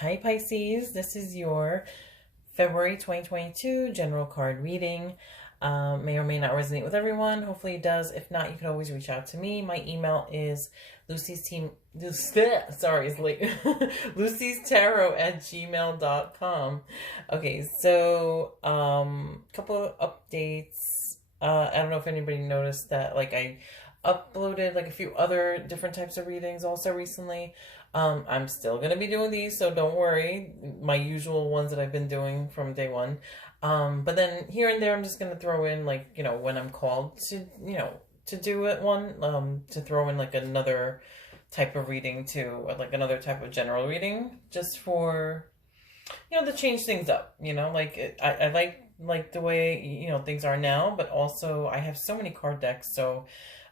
Hi Pisces, this is your February 2022 general card reading. May or may not resonate with everyone. Hopefully it does. If not, you can always reach out to me. My email is sorry, it's late. lucy'starot@gmail.com. Okay, so couple of updates. I don't know if anybody noticed that I uploaded a few other different types of readings also recently. I'm still going to be doing these, so don't worry. My usual ones that I've been doing from day one. But then here and there, I'm just going to throw in, when I'm called to, to do it to throw in, another type of reading too, another type of general reading, just for, to change things up, I like the way, things are now, but also I have so many card decks, so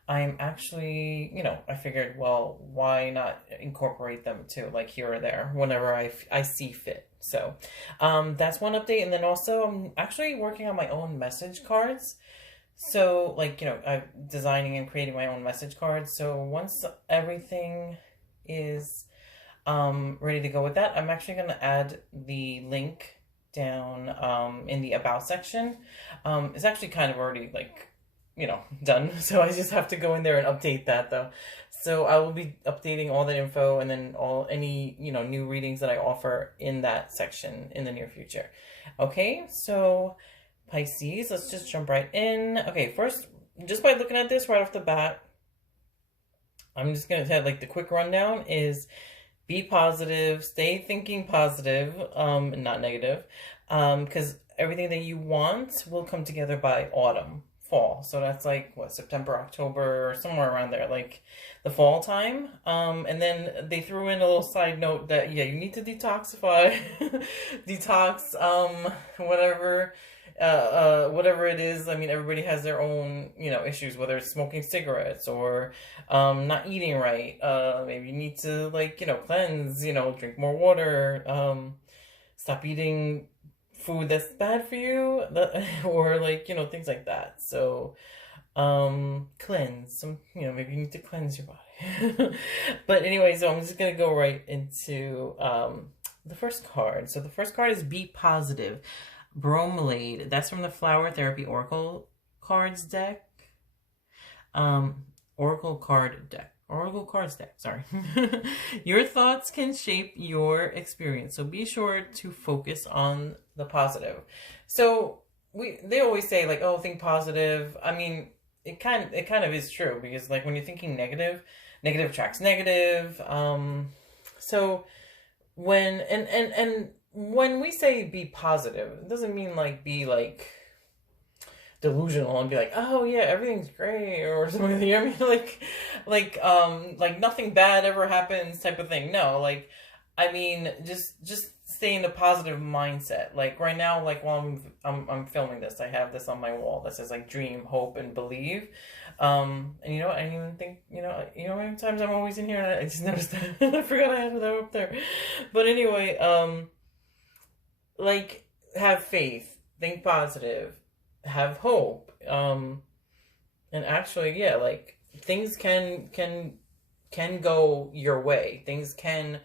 I'm actually, I figured, well, why not incorporate them too, here or there, whenever I see fit. So that's one update. And then also I'm actually working on my own message cards. So I'm designing and creating my own message cards. So once everything is ready to go with that, I'm actually going to add the link down in the about section. It's actually kind of already done. So I just have to go in there and update that though. So I will be updating all that info and then any new readings that I offer in that section in the near future. Okay, so Pisces, let's just jump right in. Okay, first, just by looking at this right off the bat, I'm just going to tell the quick rundown is be positive, stay thinking positive, and not negative, because everything that you want will come together by autumn. Fall. So that's September, October, or somewhere around there, the fall time. And then they threw in a little side note that, yeah, you need to detoxify, detox, whatever it is. I mean, everybody has their own, issues, whether it's smoking cigarettes or, not eating right. Maybe you need to cleanse, drink more water, stop eating food that's bad for you, or things like that. So cleanse some, maybe you need to cleanse your body. But anyway, so I'm just gonna go right into the first card. So the first card is Be Positive, Bromelaid. That's from the Flower Therapy Oracle Cards deck. Oracle Cards deck, sorry. Your thoughts can shape your experience, so be sure to focus on the positive. So they always say oh, think positive. I mean, it kind of is true, because when you're thinking negative attracts negative. So when when we say be positive, it doesn't mean be delusional and be oh yeah, everything's great or something. I mean, nothing bad ever happens type of thing. No, I mean, just stay in a positive mindset. Right now, while I'm filming this, I have this on my wall that says dream, hope, and believe. And I didn't even think, how many times I'm always in here and I just noticed that. I forgot I had that up there. But anyway, have faith, think positive, have hope, and actually, yeah, things can go your way. Things can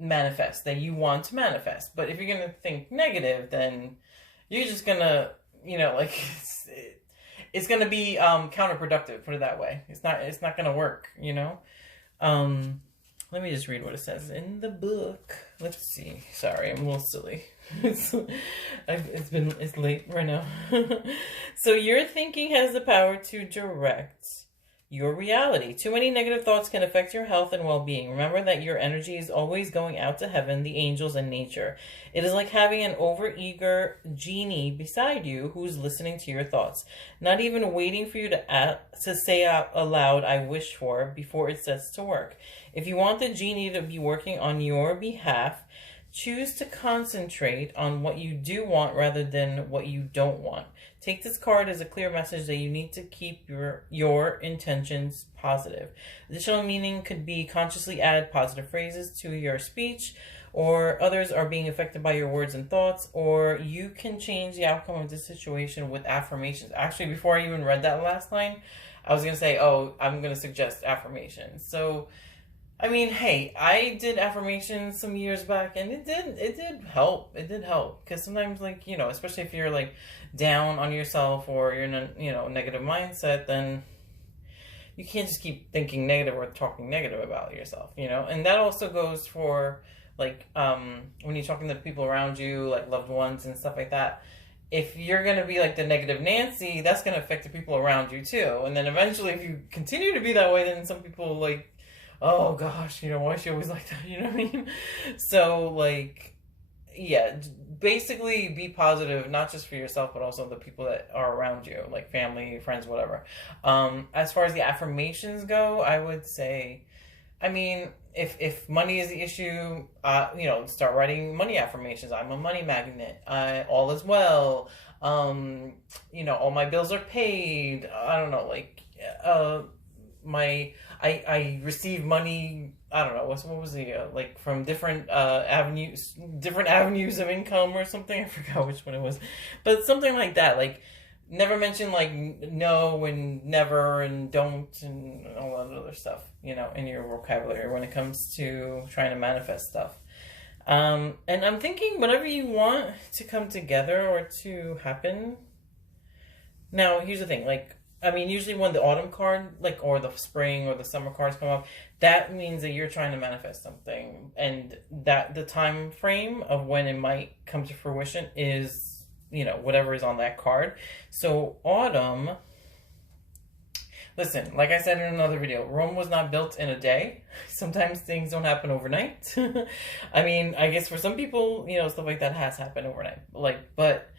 manifest that you want to manifest. But if you're gonna think negative, then you're just gonna, it's gonna be counterproductive. Put it that way. It's not gonna work. Let me just read what it says in the book. Let's see. Sorry, I'm a little silly. It's late right now. So your thinking has the power to direct your reality. Too many negative thoughts can affect your health and well-being. Remember that your energy is always going out to heaven, the angels, and nature. It is like having an overeager genie beside you who's listening to your thoughts, not even waiting for you to say out aloud, "I wish for," before it sets to work. If you want the genie to be working on your behalf, choose to concentrate on what you do want rather than what you don't want. Take this card as a clear message that you need to keep your intentions positive. Additional meaning could be consciously add positive phrases to your speech, or others are being affected by your words and thoughts, or you can change the outcome of this situation with affirmations. Actually, before I even read that last line, I was going to say, oh, I'm going to suggest affirmations. So I mean, hey, I did affirmations some years back, and it did help. It did help because sometimes, like, especially if you're like down on yourself or you're in a negative mindset, then you can't just keep thinking negative or talking negative about yourself, and that also goes for like when you're talking to people around you, like loved ones and stuff like that. If you're going to be like the negative Nancy, that's going to affect the people around you too. And then eventually, if you continue to be that way, then some people like, oh gosh, why is she always like that? You know what I mean? So, like, yeah, basically be positive, not just for yourself, but also the people that are around you, like family, friends, whatever. As far as the affirmations go, I would say, I mean, if money is the issue, start writing money affirmations. I'm a money magnet. All is well. All my bills are paid. I don't know, like, my I receive money. I don't know what was the like from different avenues of income or something. I forgot which one it was, but something like that. Like, never mention like no and never and don't and all that other stuff, in your vocabulary when it comes to trying to manifest stuff. And I'm thinking whatever you want to come together or to happen. Now, here's the thing, like, I mean, usually when the autumn card, like, or the spring or the summer cards come up, that means that you're trying to manifest something, and that the time frame of when it might come to fruition is, whatever is on that card. So autumn, listen, like I said in another video, Rome was not built in a day. Sometimes things don't happen overnight. I mean, I guess for some people, stuff like that has happened overnight. Like, but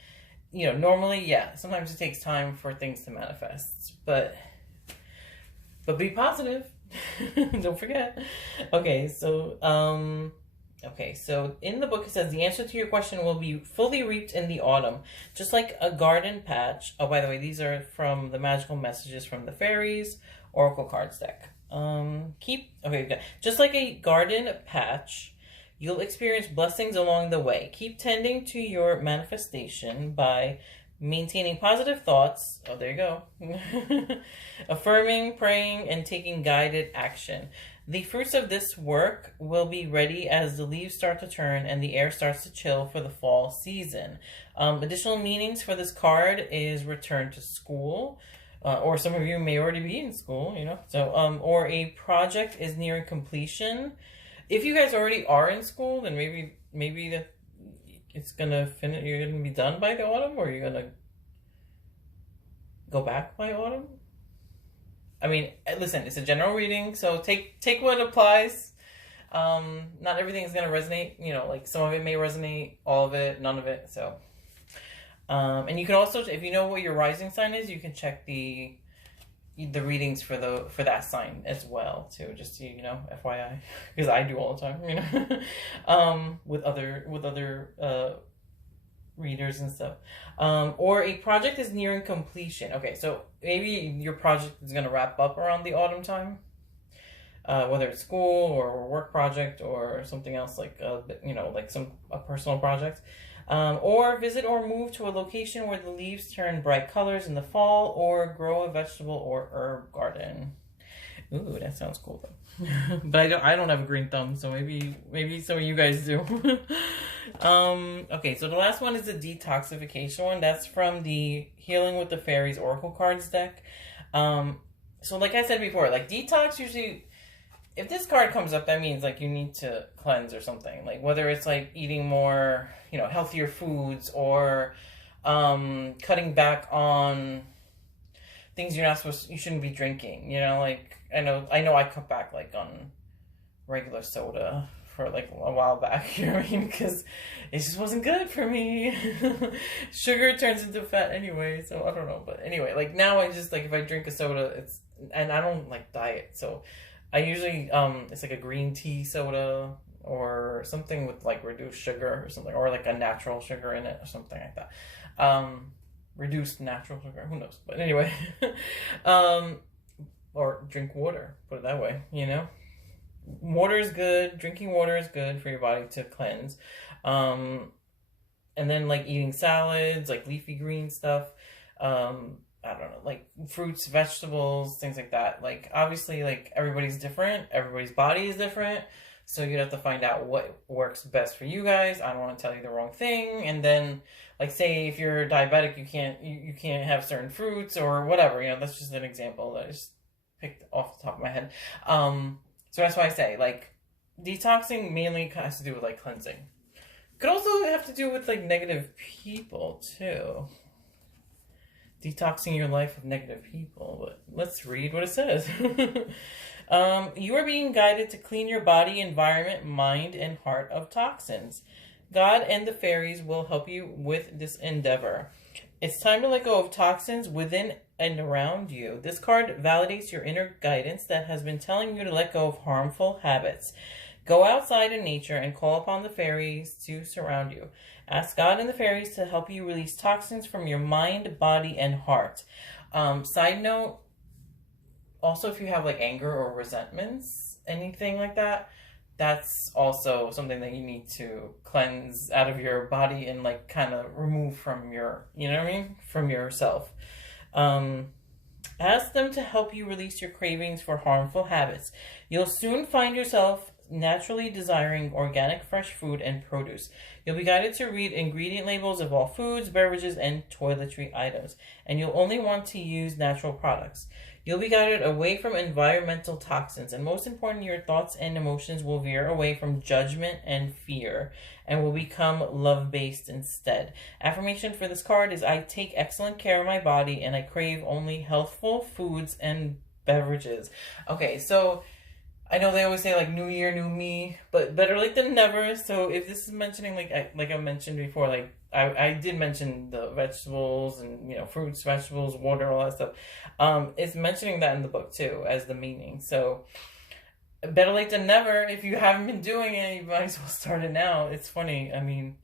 normally, yeah, sometimes it takes time for things to manifest. But be positive. Don't forget. Okay, so in the book it says the answer to your question will be fully reaped in the autumn, just like a garden patch. Oh, by the way, these are from the magical messages from the fairies oracle cards deck. Just like a garden patch, you'll experience blessings along the way. Keep tending to your manifestation by maintaining positive thoughts. Oh, there you go. Affirming, praying, and taking guided action. The fruits of this work will be ready as the leaves start to turn and the air starts to chill for the fall season. Additional meanings for this card is return to school. Or some of you may already be in school, So, or a project is nearing completion. If you guys already are in school, then maybe that it's gonna finish. You're gonna be done by the autumn, or you're gonna go back by autumn. I mean, listen, it's a general reading, so take what applies. Not everything is gonna resonate. Like some of it may resonate, all of it, none of it. So, and you can also, if you know what your rising sign is, you can check the readings for that sign as well too, just to FYI, because I do all the time, with other readers and stuff. Or a project is nearing completion. Okay, so maybe your project is going to wrap up around the autumn time, whether it's school or a work project or something else, like like a personal project. Or visit or move to a location where the leaves turn bright colors in the fall, or grow a vegetable or herb garden. Ooh, that sounds cool though. But I don't have a green thumb, so maybe some of you guys do. Okay, so the last one is the detoxification one. That's from the Healing with the Fairies Oracle Cards deck. So like I said before, like detox usually, if this card comes up, that means like you need to cleanse or something. Like whether it's like eating more, healthier foods, or cutting back on things you shouldn't be drinking. Like I know I cut back like on regular soda for like a while back. You know what I mean? Because it just wasn't good for me. Sugar turns into fat anyway, so I don't know. But anyway, like now I just like if I drink a soda, and I don't like diet, so I usually it's like a green tea soda or something with like reduced sugar or something, or like a natural sugar in it or something like that. Reduced natural sugar, who knows? But anyway, or drink water, put it that way, Water is good. Drinking water is good for your body to cleanse. And then like eating salads, like leafy green stuff. I don't know, like fruits, vegetables, things like that. Like obviously, like everybody's different, everybody's body is different, so you have to find out what works best for you guys. I don't want to tell you the wrong thing, and then like say if you're diabetic, you can't have certain fruits or whatever. You know, that's just an example that I just picked off the top of my head. So that's why I say like detoxing mainly has to do with like cleansing. Could also have to do with like negative people too. Detoxing your life of negative people. But let's read what it says. You are being guided to clean your body, environment, mind, and heart of toxins. God and the fairies will help you with this endeavor. It's time to let go of toxins within and around you. This card validates your inner guidance that has been telling you to let go of harmful habits. Go outside in nature and call upon the fairies to surround you. Ask God and the fairies to help you release toxins from your mind, body, and heart. Side note, also if you have like anger or resentments, anything like that, that's also something that you need to cleanse out of your body and like kind of remove from your, you know what I mean? From yourself. Ask them to help you release your cravings for harmful habits. You'll soon find yourself naturally desiring organic fresh food and produce. You'll be guided to read ingredient labels of all foods, beverages, and toiletry items, and you'll only want to use natural products. You'll be guided away from environmental toxins, and most important, your thoughts and emotions will veer away from judgment and fear and will become love-based instead. Affirmation for this card is, I take excellent care of my body and I crave only healthful foods and beverages. Okay, so I know they always say like new year, new me, but better late than never. So if this is mentioning like I mentioned before, like I did mention the vegetables and, you know, fruits, vegetables, water, all that stuff. It's mentioning that in the book too as the meaning. So better late than never. If you haven't been doing it, you might as well start it now. It's funny. I mean,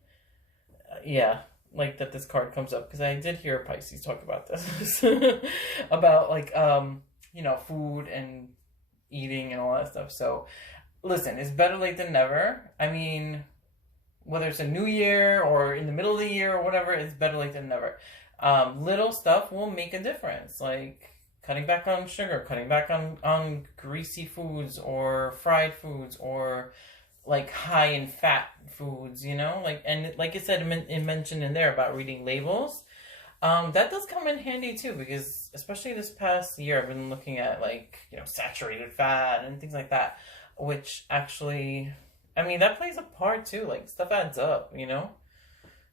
yeah, like that this card comes up because I did hear Pisces talk about this about like you know, food and eating and all that stuff. So listen, it's better late than never. I mean, whether it's a new year or in the middle of the year or whatever, it's better late than never. Little stuff will make a difference, like cutting back on sugar, cutting back on greasy foods or fried foods or like high in fat foods, you know, like, and like I said, it mentioned in there about reading labels. That does come in handy too, because especially this past year, I've been looking at like, you know, saturated fat and things like that, which actually, I mean, that plays a part too. Like stuff adds up, you know?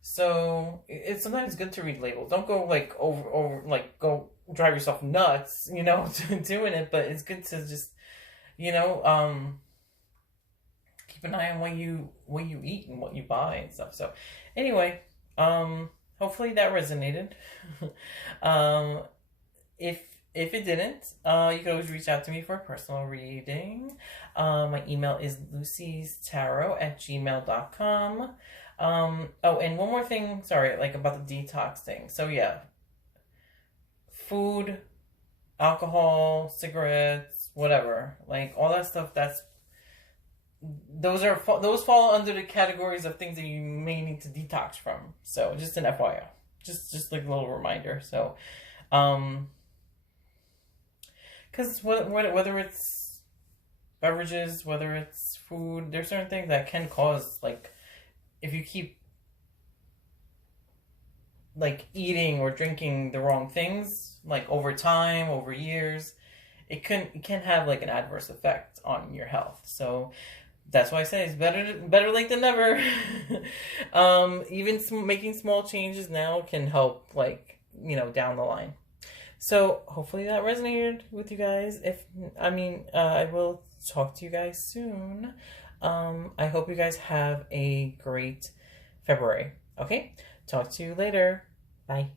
So it's sometimes good to read labels. Don't go like over like go drive yourself nuts, you know, doing it, but it's good to just, you know, keep an eye on what you eat and what you buy and stuff. So anyway, hopefully that resonated. If it didn't, you can always reach out to me for a personal reading. My email is lucy'starot@gmail.com. Oh, and one more thing, sorry, like about the detox thing. So yeah, food, alcohol, cigarettes, whatever, like all that stuff, those fall under the categories of things that you may need to detox from. So just an FYI, just like a little reminder. So, because whether it's beverages, whether it's food, there's certain things that can cause, like, if you keep like eating or drinking the wrong things, like over time, over years, it can have like an adverse effect on your health. So that's why I say it's better late than never. Even making small changes now can help, like, you know, down the line. So hopefully that resonated with you guys. I will talk to you guys soon. I hope you guys have a great February. Okay? Talk to you later. Bye.